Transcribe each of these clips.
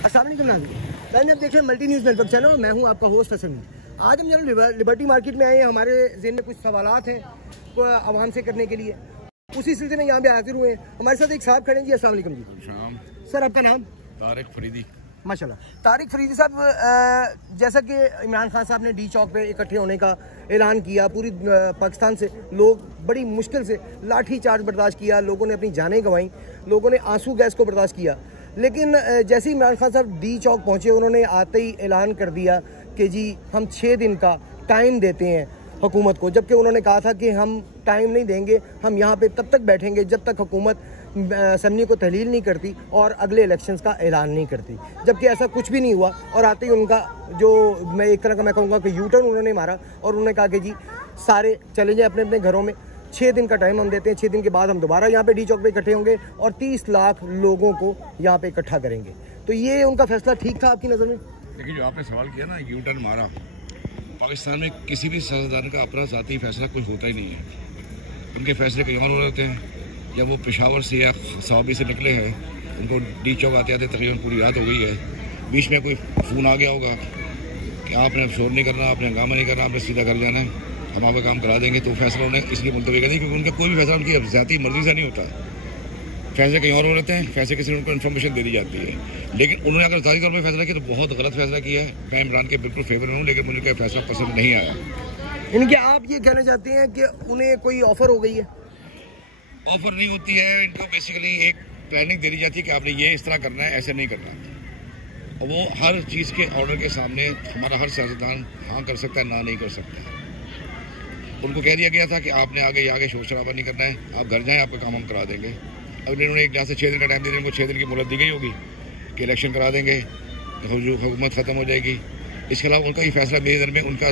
अस्सलाम वालेकुम नाज़रीन, आप देख रहे हैं मल्टी न्यूज़ नेटवर्क चैनल। मैं हूं आपका होस्ट हसन। आज हम जनाब लिबर्टी मार्केट में आए हैं। हमारे ज़हन में कुछ सवालात हैं आवाम से करने के लिए, उसी सिलसिले में यहाँ पे हाजिर हुए हैं। हमारे साथ एक साहब खड़े हैं जी। अस्सलाम वालेकुम जी। सर आपका नाम? तारिक फरीदी। माशाल्लाह, तारिक फरीदी साहब, जैसा कि इमरान खान साहब ने डी चौक पे इकट्ठे होने का ऐलान किया, पूरी पाकिस्तान से लोग बड़ी मुश्किल से लाठी चार्ज बर्दाश्त किया, लोगों ने अपनी जानें गंवाई, लोगों ने आंसू गैस को बर्दाश्त किया। लेकिन जैसे ही इमरान खान साहब डी चौक पहुँचे, उन्होंने आते ही ऐलान कर दिया कि जी हम 6 दिन का टाइम देते हैं हुकूमत को, जबकि उन्होंने कहा था कि हम टाइम नहीं देंगे, हम यहाँ पे तब तक बैठेंगे जब तक हुकूमत असम्बली को तहलील नहीं करती और अगले इलेक्शंस का ऐलान नहीं करती। जबकि ऐसा कुछ भी नहीं हुआ और आते ही उनका जो मैं एक तरह का मैं कहूँगा कि यू टर्न उन्होंने मारा और उन्होंने कहा कि जी सारे चले जाएँ अपने अपने घरों में, 6 दिन का टाइम हम देते हैं, 6 दिन के बाद हम दोबारा यहाँ पे डी चौक पे इकट्ठे होंगे और 30 लाख लोगों को यहाँ पे इकट्ठा करेंगे। तो ये उनका फैसला ठीक था आपकी नज़र में? देखिए, जो आपने सवाल किया ना, यू टर्न मारा, पाकिस्तान में किसी भी सियासतदान का अपना ज़ाती फैसला कोई होता ही नहीं है। उनके फैसले कहीं और हो रहे हैं। जब वो पेशावर से या सवाबी से निकले हैं, उनको डी चौक आते आते तकरीबन पूरी रात हो गई है। बीच में कोई फ़ोन आ गया होगा कि आपने शोर नहीं करना, आपने हंगामा नहीं करना, आपने सीधा घर जाना है, हम आपका काम करा देंगे। तो फैसला उन्हें इसलिए मुलतवी कर दिया क्योंकि उनका कोई भी फैसला उनकी ज़ाती मर्जी से नहीं होता। फैसले कहीं और हो रहे हैं, फैसले किसी उनको इन्फॉर्मेशन दे दी जाती है। लेकिन उन्होंने अगर ज़ाती तौर पर फैसला किया तो बहुत गलत फैसला किया है। मैं इमरान के बिल्कुल फेवर में हूँ, लेकिन मुझे कोई फैसला पसंद नहीं आया। इनके आप ये कहना चाहते हैं कि उन्हें कोई ऑफ़र हो गई है? ऑफर नहीं होती है, इनको बेसिकली एक प्लानिंग दे दी जाती है कि आपने ये इस तरह करना है, ऐसे नहीं करना। और वो हर चीज़ के ऑर्डर के सामने हमारा हर सियासतदान हाँ कर सकता है, ना नहीं कर सकता। उनको कह दिया गया था कि आपने आगे शोर शराबा नहीं करना है, आप घर जाएं, आपका काम हम करा देंगे। अब इन्होंने एक जहाँ से 6 दिन का टाइम दे दिया, उनको 6 दिन की मोहलत दी गई होगी कि इलेक्शन करा देंगे, जो हुकूमत ख़त्म हो जाएगी। इसके अलावा उनका ये फैसला मेरे नज़र में उनका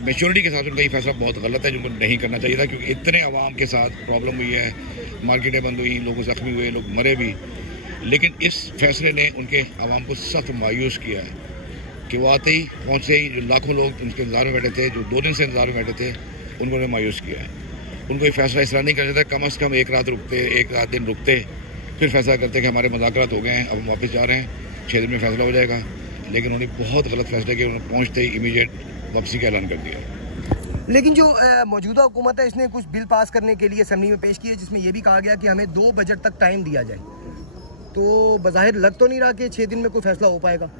मेच्योरिटी के साथ उनका ये फैसला बहुत गलत है, जिनको नहीं करना चाहिए था। क्योंकि इतने आवाम के साथ प्रॉब्लम हुई है, मार्केटें बंद हुई, लोग ज़ख्मी हुए, लोग मरे भी। लेकिन इस फैसले ने उनके आवाम को सख्त मायूस किया है कि वो आते ही पहुँचते ही जो लाखों लोग उनके इंतजार में बैठे थे, जो 2 दिन से इंतजार में बैठे थे, उन्होंने मायूस किया है। उनको ये फैसला इस तरह नहीं कर सकता, कम अज़ कम एक रात दिन रुकते, फिर फैसला करते कि हमारे मुज़ाकरात हो गए हैं, अब हम वापस जा रहे हैं, 6 दिन में फैसला हो जाएगा। लेकिन उन्होंने बहुत गलत फैसला किया, उन्होंने पहुँचते ही इमीडिएट वापसी का ऐलान कर दिया। लेकिन जो मौजूदा हुकूमत है, इसने कुछ बिल पास करने के लिए असेंबली में पेश किए, जिसमें यह भी कहा गया कि हमें 2 बजट तक टाइम दिया जाए। तो बज़ाहिर लग तो नहीं रहा कि 6 दिन में कोई फैसला हो पाएगा।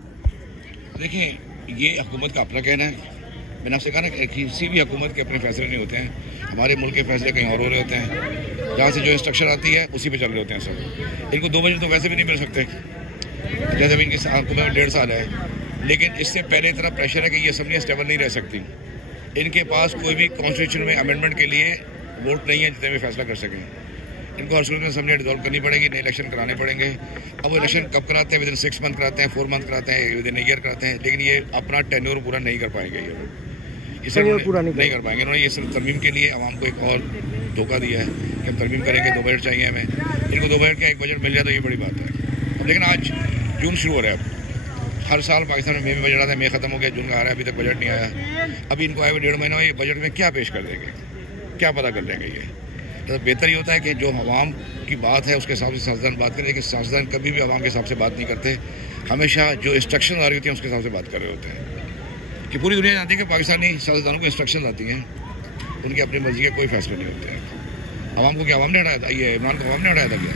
देखिए, ये हुकूमत का अपना कहना है। मैंने आपसे कहा ना, किसी भी हुकूमत के अपने फैसले नहीं होते हैं। हमारे मुल्क के फैसले कहीं और हो रहे होते हैं, जहाँ से जो इंस्ट्रक्शन आती है उसी पे चल रहे होते हैं सब। इनको 2 बजे तो वैसे भी नहीं मिल सकते, जैसे भी इनकी हुकूमत में 1.5 साल है। लेकिन इससे पहले इतना प्रेशर है कि ये असेंबली स्टेबल नहीं रह सकती। इनके पास कोई भी कॉन्स्टिट्यूशन में अमेंडमेंट के लिए वोट नहीं है जितने भी फैसला कर सकें। इनको हर सूरत में असेंबली डिसॉल्व करनी पड़ेगी, नए इलेक्शन कराने पड़ेंगे। अब वो इलेक्शन कब कराते हैं? विदिन 6 मंथ कराते हैं, 4 मंथ कराते हैं, विदिन ईयर कराते हैं। लेकिन ये अपना टेन्योर पूरा नहीं कर पाएंगे, ये पूरा नहीं कर पाएंगे। उन्होंने ये सिर्फ तरमीम के लिए आवाम को एक और धोखा दिया है कि हम तरमीम करेंगे, 2 बजट चाहिए हमें। इनको 2 बजट का 1 बजट मिल जाए तो ये बड़ी बात है। लेकिन आज जून शुरू हो रहा है। हर साल पाकिस्तान में मई में बजट आता है, मई खत्म हो गया, जून का आ रहा है, अभी तक बजट नहीं आया। अभी इनको आए हुए 1.5 महीना, ये बजट में क्या पेश कर देंगे, क्या पता कर लेंगे ये? तो बेहतर ही होता है कि जो आवाम की बात है उसके हिसाब से सियासतदान बात करें। लेकिन सियासतदान कभी भी आवाम के हिसाब से बात नहीं करते, हमेशा जो इंस्ट्रक्शन आ रही होती हैं उसके हिसाब से बात कर रहे होते हैं। कि पूरी दुनिया जानती है कि पाकिस्तानी सियासतदानों को इंस्ट्रक्शन आती हैं, उनकी अपनी मर्जी के कोई फैसले नहीं होते हैं। आवाम को क्या आवाम ने हटाया था? ये इमरान को आवाम ने हटाया था क्या?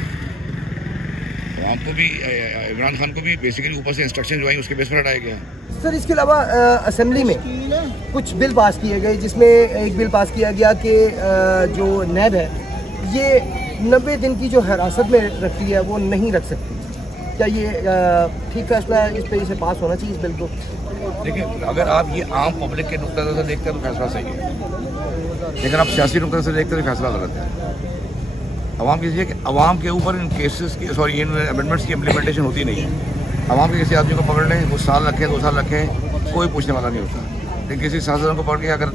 आवाम को भी, इमरान खान को भी बेसिकली ऊपर से इंस्ट्रक्शन जो आई उसके बेस पर हटाया गया। सर, इसके अलावा असेंबली में कुछ बिल पास किए गए, जिसमें एक बिल पास किया गया कि जो नैब है ये 90 दिन की जो हिरासत में रखती है वो नहीं रख सकती। क्या ये ठीक फैसला है? इस पर इसे पास होना चाहिए इस बिल को? देखिए, अगर आप ये आम पब्लिक के नुक्ते नज़र से देखते हैं तो फैसला सही है, लेकिन आप सियासी नुक्ते से देखते हैं तो फैसला गलत है। अवाम की कि अवाम के ऊपर इन केसेस की इन अमेंडमेंट्स की इम्प्लीमेंटेशन होती नहीं है। अवाम के किसी आदमी को पकड़ लें, वो साल रखें, 2 साल रखें, कोई पूछने वाला नहीं होता। लेकिन किसी सियासतदान को पकड़ के अगर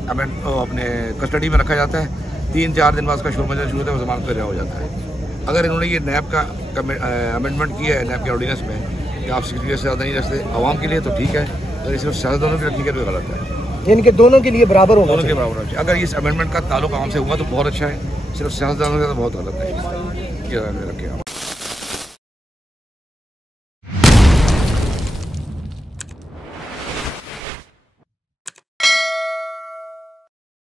अपने कस्टडी में रखा जाता है, 3-4 दिन बाद उसका शोर मचा शुरू होता है, वो जमानत पर रिहा हो जाता है। अगर इन्होंने ये नैब का अमेंडमेंट किया है, नैब के ऑर्डिनेंस में, कि आप 60 से ज़्यादा नहीं रखते आवाम के लिए, तो ठीक है। अगर सिर्फ सियासतदानों के लिए ठीक है तो गलत है। इनके दोनों के लिए बराबर होना चाहिए। बराबर चाहिए। अगर इस अमेंडमेंट का ताल्लुक आवाम से हुआ तो बहुत अच्छा है, सिर्फ सियासतदानों से तो बहुत गलत है।